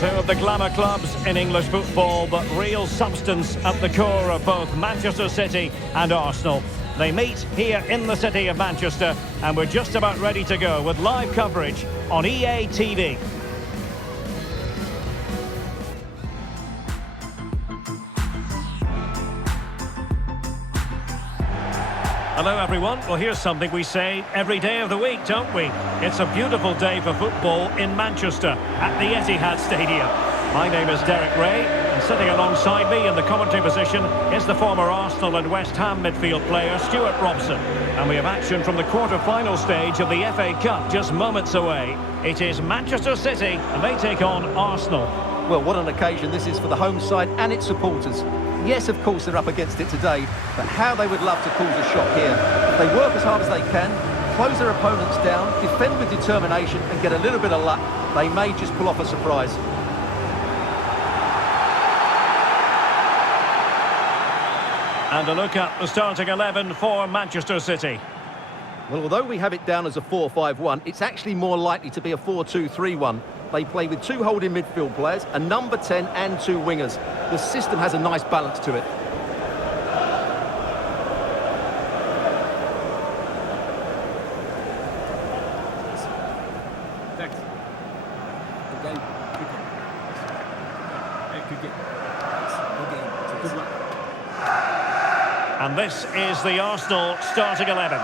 Two of the glamour clubs in English football, but real substance at the core of both Manchester City and Arsenal. They meet here in the city of Manchester, and we're just about ready to go with live coverage on EA TV. Hello everyone. Well, here's something we say every day of the week, don't we? It's a beautiful day for football in Manchester at the Etihad Stadium. My name is Derek Ray, and sitting alongside me in the commentary position is the former Arsenal and West Ham midfield player Stuart Robson. And we have action from the quarter-final stage of the FA Cup just moments away. It is Manchester City, and they take on Arsenal. Well, what an occasion this is for the home side and its supporters. Yes, of course, they're up against it today, but how they would love to cause a shock here. If they work as hard as they can, close their opponents down, defend with determination and get a little bit of luck, they may just pull off a surprise. And a look at the starting 11 for Manchester City. Well, although we have it down as a 4-5-1, it's actually more likely to be a 4-2-3-1. They play with two holding midfield players, a number 10 and two wingers. The system has a nice balance to it. And this is the Arsenal starting 11.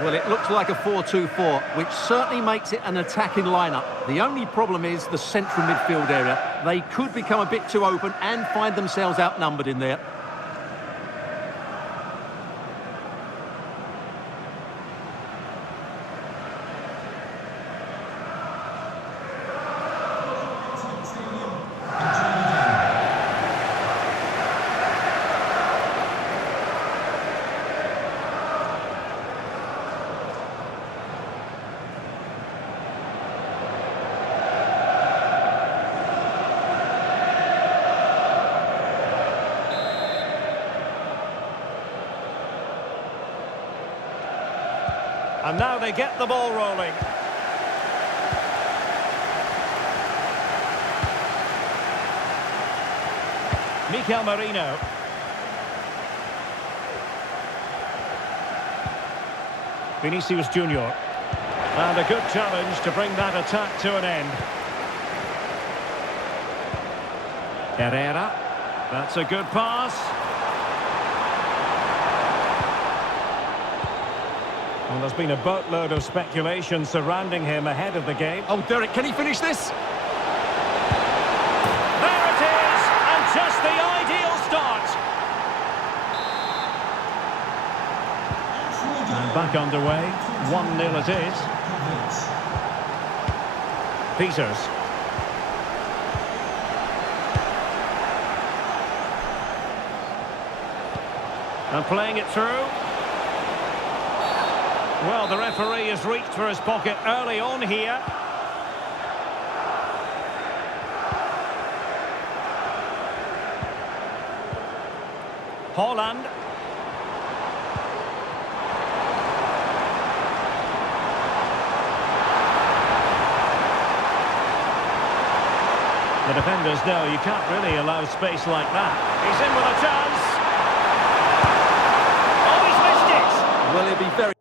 Well, it looks like a 4-2-4, which certainly makes it an attacking lineup. The only problem is the central midfield area. They could become a bit too open and find themselves outnumbered in there. And now they get the ball rolling. Mikel Merino. Vinicius Junior. And a good challenge to bring that attack to an end. Herrera. That's a good pass. Well, there's been a boatload of speculation surrounding him ahead of the game. Oh, Derek, can he finish this? There it is! And just the ideal start! And back underway. 1-0 it is. Peters. And playing it through. Well, the referee has reached for his pocket early on here. Haaland. The defenders know you can't really allow space like that. He's in with a chance. Oh, he's missed it! Well, he'll be very...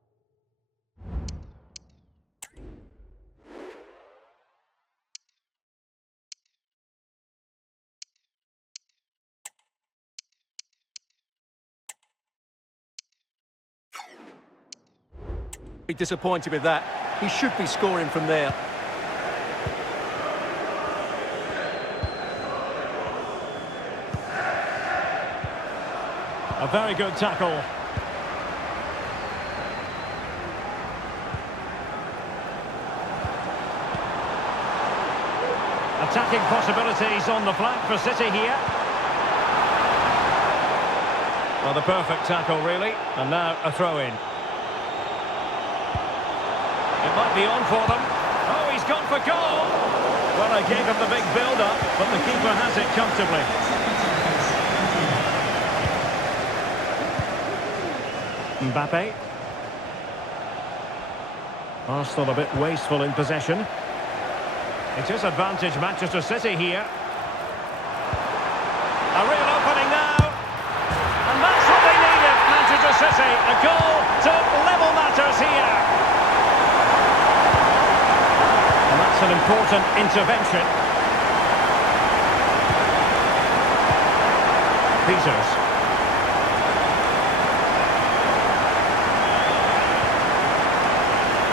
disappointed with that. He should be scoring from there. A very good tackle. Attacking possibilities on the flank for City here. Well, the perfect tackle, really. And now a throw-in. It might be on for them. Oh, he's gone for goal. Well, they gave him the big build-up, but the keeper has it comfortably. Mbappe. Arsenal a bit wasteful in possession. It is advantage Manchester City here. A real opening now. And that's what they needed, Manchester City. A goal to level matters here. And that's an important intervention. Peters.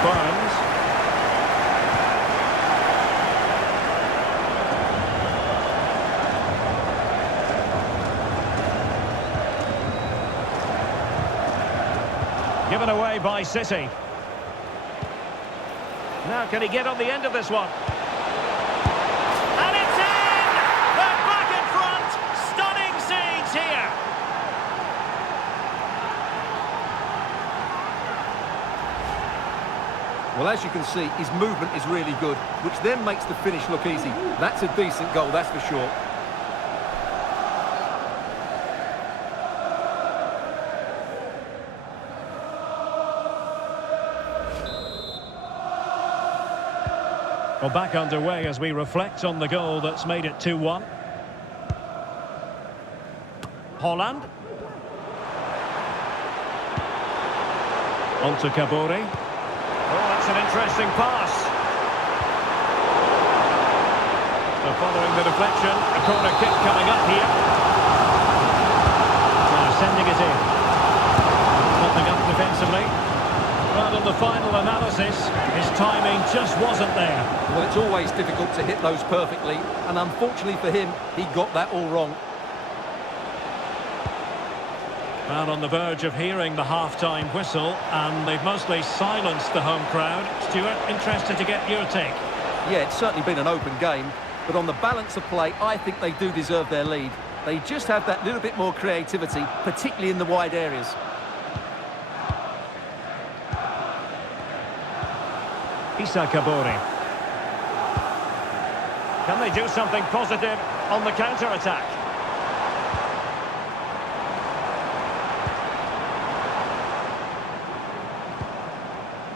Burns. Given away by City. Now can he get on the end of this one? And it's in! They're back in front! Stunning scenes here! Well, as you can see, his movement is really good, which then makes the finish look easy. That's a decent goal, that's for sure. Well, back underway as we reflect on the goal that's made it 2-1. Holland. On to Kabore. Oh, that's an interesting pass. So following the deflection, a corner kick coming up here. Now sending it in. Nothing up defensively. But on the final analysis, his timing just wasn't there. Well, it's always difficult to hit those perfectly, and unfortunately for him, he got that all wrong. And on the verge of hearing the half-time whistle, and they've mostly silenced the home crowd. Stuart, interested to get your take. Yeah, it's certainly been an open game, but on the balance of play, I think they do deserve their lead. They just have that little bit more creativity, particularly in the wide areas. Issa Kabore. Can they do something positive on the counter-attack?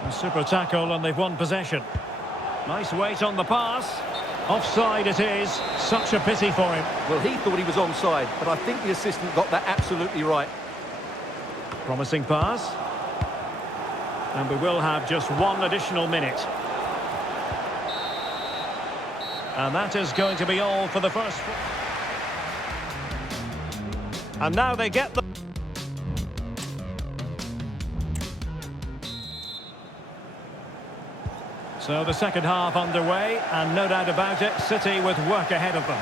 A super tackle and they've won possession. Nice weight on the pass. Offside it is. Such a pity for him. Well, he thought he was onside, but I think the assistant got that absolutely right. Promising pass. And we will have just one additional minute. And that is going to be all for the first. And now they get the... So the second half underway, and no doubt about it, City with work ahead of them.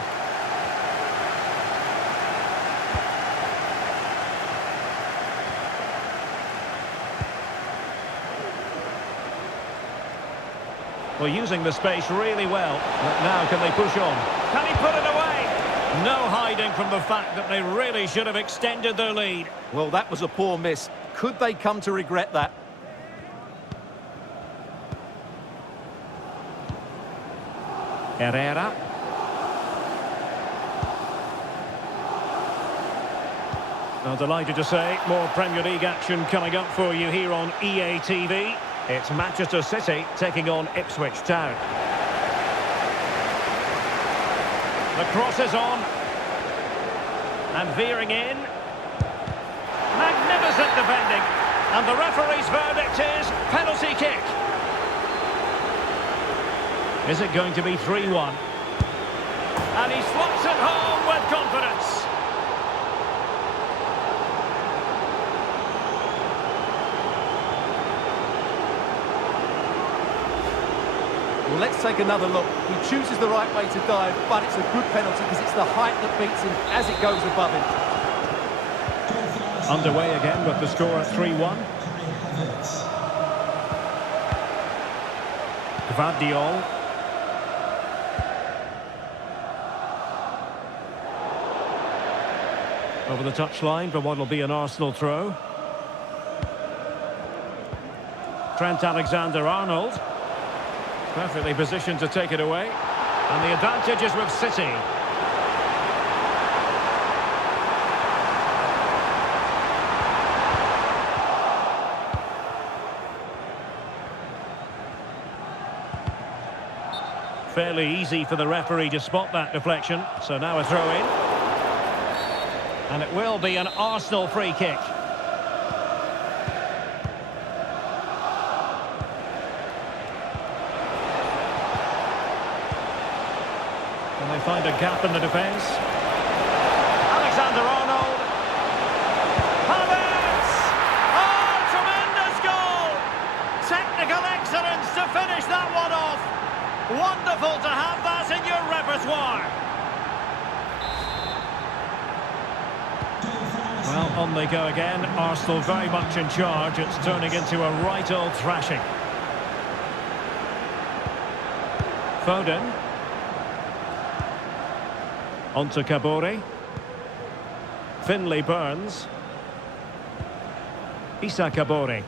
Well, using the space really well. But now can they push on? Can he put it away? No hiding from the fact that they really should have extended their lead. Well, that was a poor miss. Could they come to regret that? Herrera. Well, delighted to say, more Premier League action coming up for you here on EA TV. It's Manchester City taking on Ipswich Town. The cross is on. And veering in. Magnificent defending. And the referee's verdict is penalty kick. Is it going to be 3-1? And he slots it home with confidence. Well, let's take another look. He chooses the right way to dive, but it's a good penalty because it's the height that beats him as it goes above him. Underway again with the score at 3-1. Gvardiol. Over the touchline for what will be an Arsenal throw. Trent Alexander-Arnold. Perfectly positioned to take it away. And the advantage is with City. fairly easy for the referee to spot that deflection. So now a throw in. And it will be an Arsenal free kick. And they find a gap in the defence. Alexander-Arnold. Havertz! Oh, tremendous goal! Technical excellence to finish that one off. Wonderful to have that in your repertoire. Well, on they go again. Arsenal very much in charge. It's turning into a right old thrashing. Foden. On to Kabore. Finlay Burns. Issa Kabore.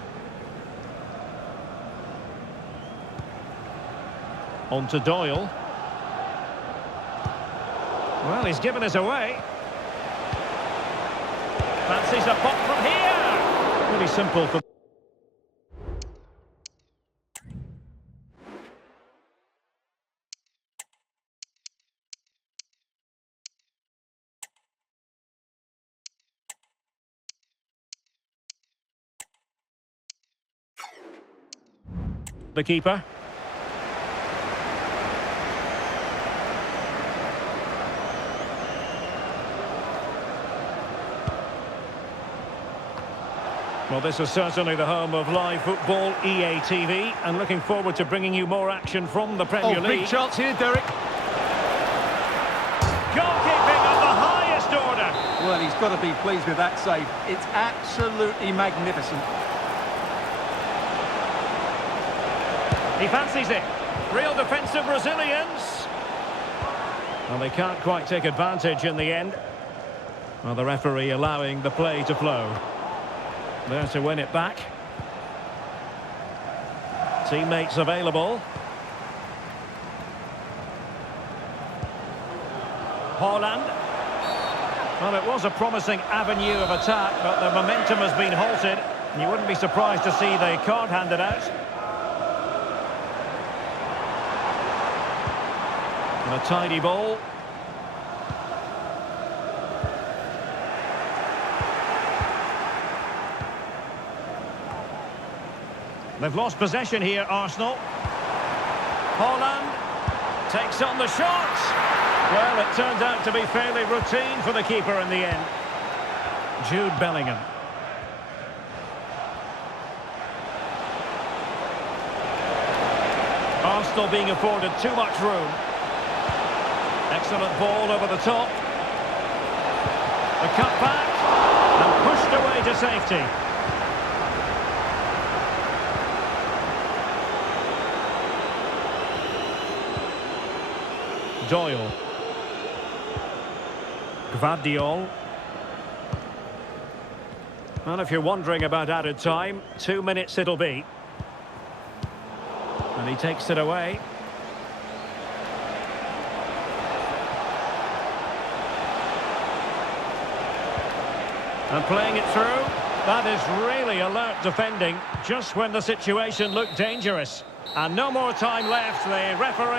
On to Doyle. Well, he's given us away. Fancies a pop from here. Really simple for... The keeper. Well, this is certainly the home of live football, EA TV, and looking forward to bringing you more action from the Premier League. Big chance here, Derek. Goalkeeping of the highest order. Well, he's got to be pleased with that save. It's absolutely magnificent. He fancies it. Real defensive Brazilians. Well, they can't quite take advantage in the end. Well, the referee allowing the play to flow. There to win it back. Teammates available. Haaland. Well, it was a promising avenue of attack, but the momentum has been halted. And you wouldn't be surprised to see the card handed out. And a tidy ball. They've lost possession here, Arsenal. Haaland takes on the shot. Well, it turned out to be fairly routine for the keeper in the end. Jude Bellingham. Arsenal being afforded too much room. Excellent ball over the top. The cut back and pushed away to safety. Doyle. Gvardiol. Well, if you're wondering about added time, 2 minutes it'll be. And he takes it away. And playing it through. That is really alert defending, just when the situation looked dangerous. And no more time left, the referee...